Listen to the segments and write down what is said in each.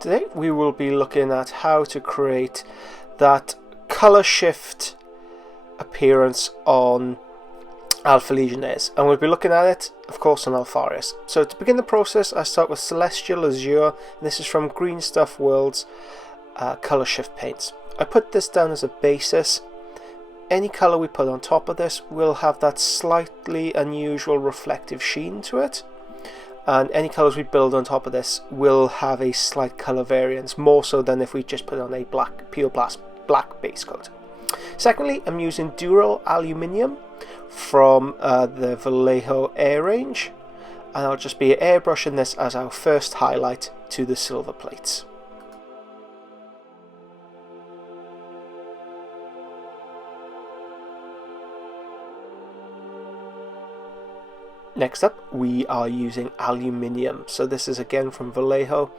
Today we will be looking at how to create that color shift appearance on Alpha Legionnaires, and we'll be looking at it of course on Alpharius. So to begin the process, I start with Celestial Azure, and this is from Green Stuff World's color shift paints. I put this down as a basis. Any color we put on top of this will have that slightly unusual reflective sheen to it, and any colors we build on top of this will have a slight color variance, more so than if we just put on a pure black base coat. Secondly, I'm using Dural Aluminium from the Vallejo Air range, and I'll just be airbrushing this as our first highlight to the silver plates. Next up, we are using aluminium. So this is again from Vallejo.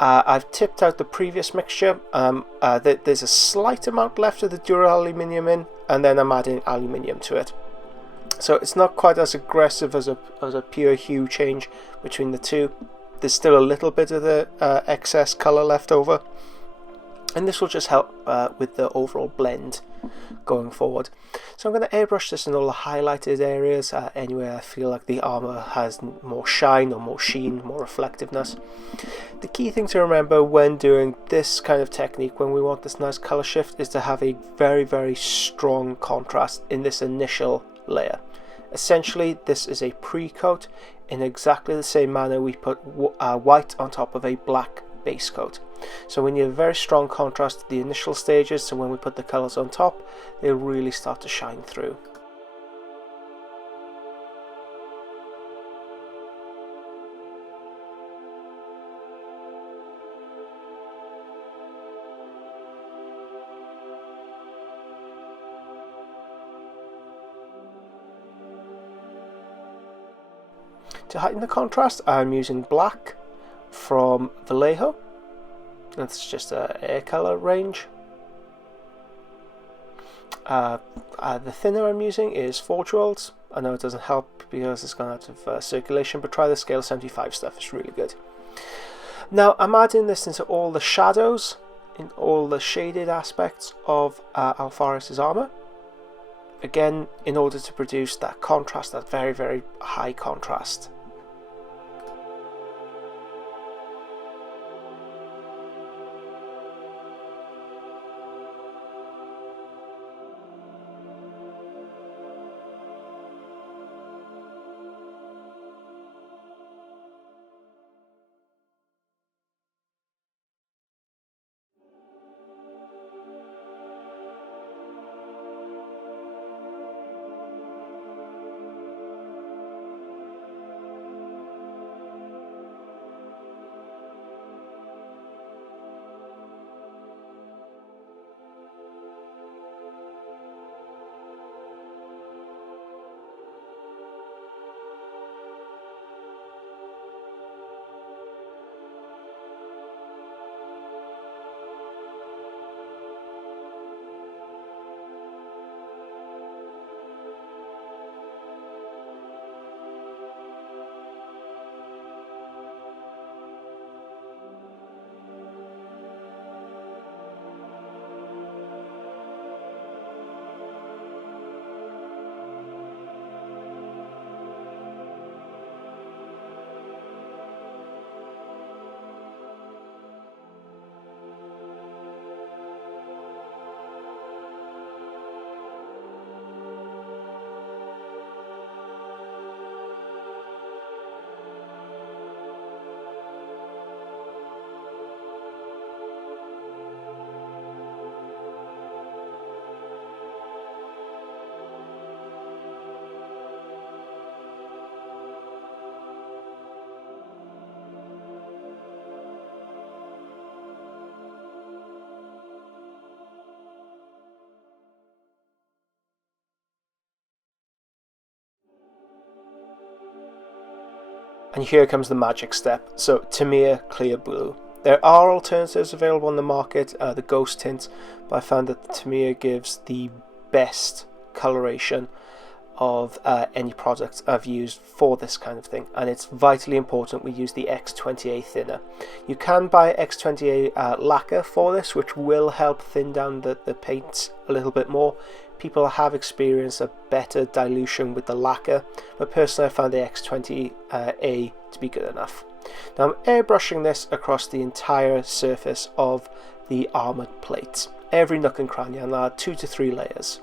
I've tipped out the previous mixture. There's a slight amount left of the Dural aluminium in, and then I'm adding aluminium to it. So it's not quite as aggressive as a pure hue change between the two. There's still a little bit of the excess color left over, and this will just help with the overall blend going forward. So I'm going to airbrush this in all the highlighted areas, anywhere I feel like the armor has more shine or more sheen, more reflectiveness. The key thing to remember when doing this kind of technique, when we want this nice color shift, is to have a very strong contrast in this initial layer. Essentially, this is a pre-coat in exactly the same manner we put white on top of a black base coat. So we need a very strong contrast at the initial stages, so when we put the colors on top, they'll really start to shine through. To heighten the contrast, I'm using black from Vallejo. That's just an air color range. The thinner I'm using is Forge Worlds. I know it doesn't help because it's gone out of circulation, but try the scale 75 stuff, it's really good. Now I'm adding this into all the shadows, in all the shaded aspects of Alpharius' armor. Again, in order to produce that contrast, that very high contrast. And here comes the magic step. So Tamiya Clear Blue. There are alternatives available on the market, the Ghost Tint, but I found that the Tamiya gives the best coloration of any products I've used for this kind of thing, and it's vitally important we use the X20A thinner. You can buy X20A lacquer for this, which will help thin down the paints a little bit more. People have experienced a better dilution with the lacquer, but personally I found the X20A to be good enough. Now I'm airbrushing this across the entire surface of the armoured plates, every nook and cranny, and I'll add 2 to 3 layers.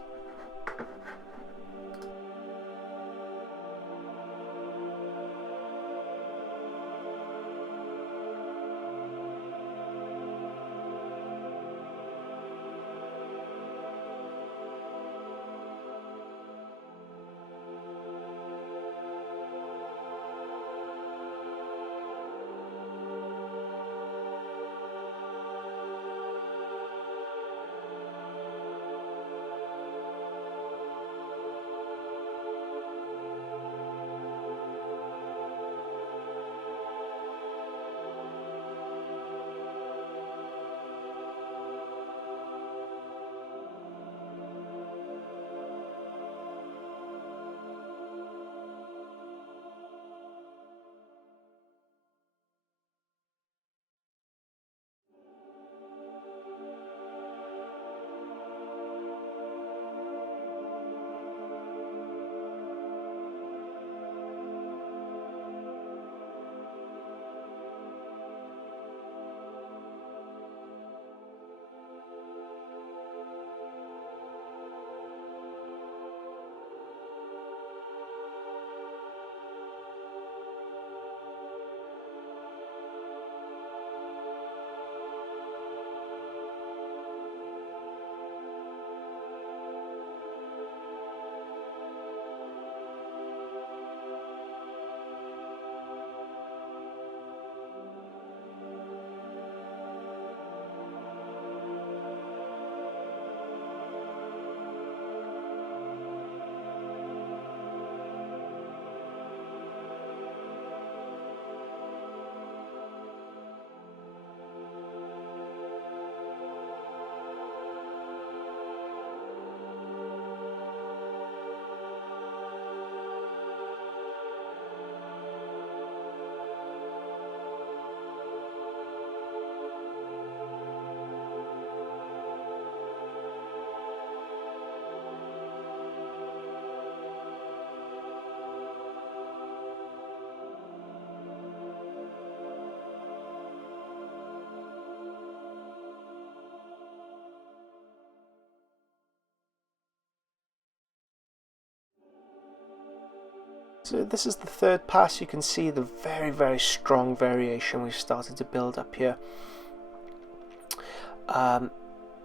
So this is the third pass. You can see the very strong variation we've started to build up here.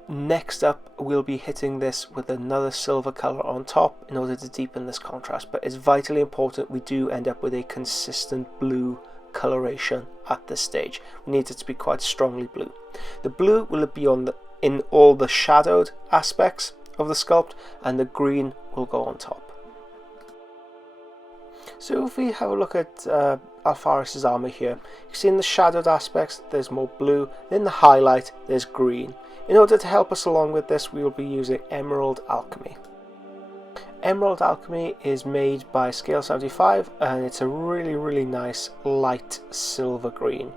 Next up we'll be hitting this with another silver color on top in order to deepen this contrast, but it's vitally important we do end up with a consistent blue coloration at this stage. We need it to be quite strongly blue. The blue will be on in all the shadowed aspects of the sculpt, and the green will go on top. So if we have a look at Alpharius' armour here, you see in the shadowed aspects there's more blue, then the highlight there's green. In order to help us along with this, we will be using Emerald Alchemy. Emerald Alchemy is made by Scale 75, and it's a really nice light silver green.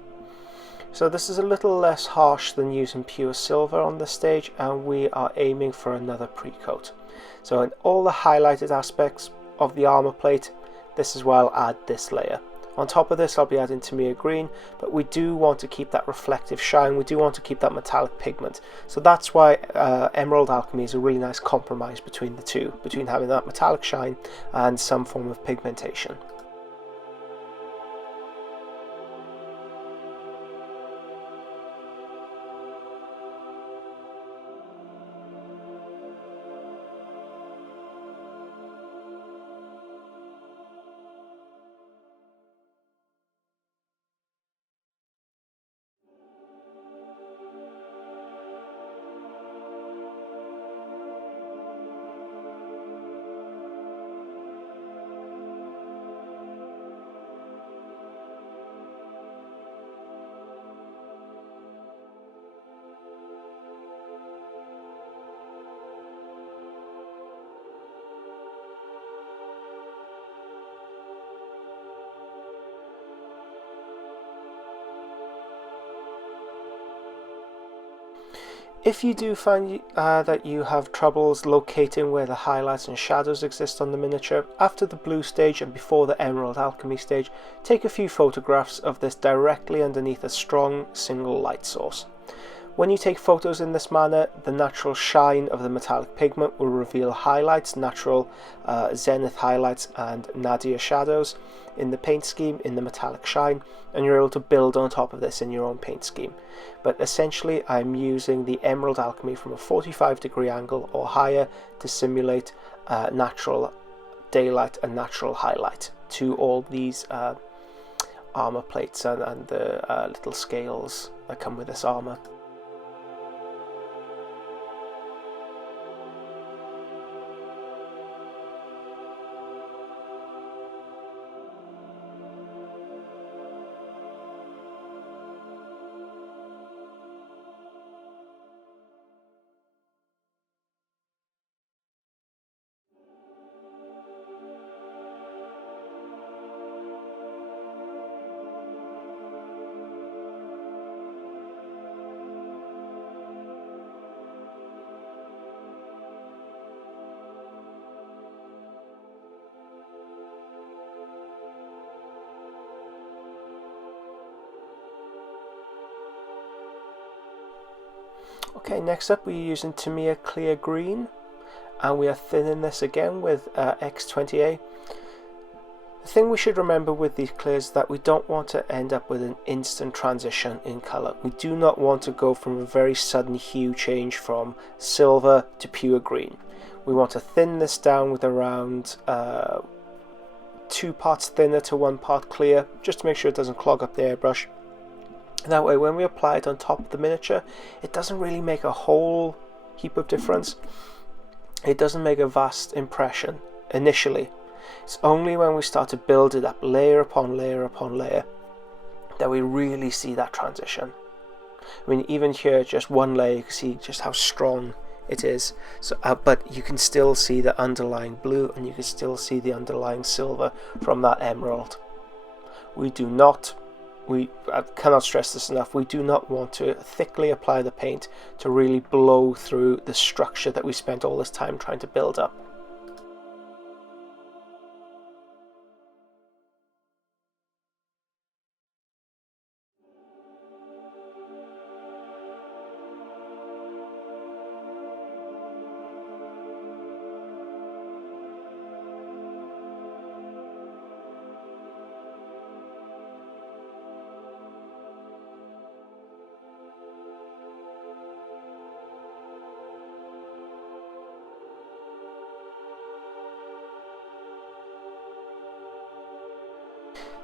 So this is a little less harsh than using pure silver on this stage, and we are aiming for another pre-coat. So in all the highlighted aspects of the armour plate, this is where I'll add this layer. On top of this I'll be adding Tamiya green, but we do want to keep that reflective shine, we do want to keep that metallic pigment. So that's why Emerald Alchemy is a really nice compromise between the two, between having that metallic shine and some form of pigmentation. If you do find that you have troubles locating where the highlights and shadows exist on the miniature, after the blue stage and before the emerald alchemy stage, take a few photographs of this directly underneath a strong single light source. When you take photos in this manner, the natural shine of the metallic pigment will reveal highlights, natural zenith highlights and nadir shadows in the paint scheme, in the metallic shine, and you're able to build on top of this in your own paint scheme. But essentially I'm using the emerald alchemy from a 45-degree angle or higher to simulate natural daylight and natural highlight to all these armor plates and the little scales that come with this armor. Okay, next up we're using Tamiya Clear Green, and we are thinning this again with X20A. The thing we should remember with these clears is that we don't want to end up with an instant transition in colour. We do not want to go from a very sudden hue change from silver to pure green. We want to thin this down with around 2 parts thinner to 1 part clear, just to make sure it doesn't clog up the airbrush. That way when we apply it on top of the miniature, it doesn't really make a whole heap of difference. It doesn't make a vast impression initially. It's only when we start to build it up layer upon layer upon layer that we really see that transition. I mean, even here, just one layer, you can see just how strong it is. So, but you can still see the underlying blue, and you can still see the underlying silver from that emerald. I cannot stress this enough, we do not want to thickly apply the paint to really blow through the structure that we spent all this time trying to build up.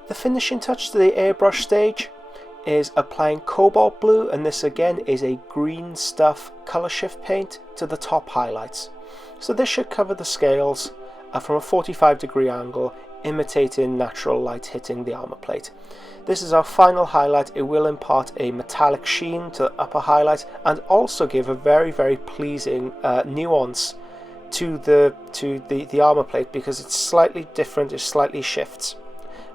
The finishing touch to the airbrush stage is applying cobalt blue, and this again is a green stuff colour shift paint to the top highlights. So this should cover the scales from a 45-degree angle, imitating natural light hitting the armor plate. This is our final highlight. It will impart a metallic sheen to the upper highlight and also give a very, very pleasing nuance to the armor plate, because it's slightly different, it slightly shifts.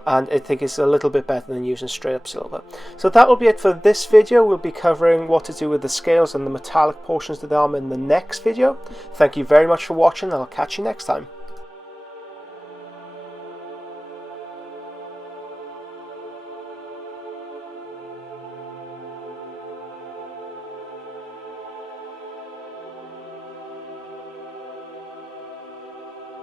And I think it's a little bit better than using straight up silver. So that will be it for this video. We'll be covering what to do with the scales and the metallic portions of the armor in the next video. Thank you very much for watching, and I'll catch you next time.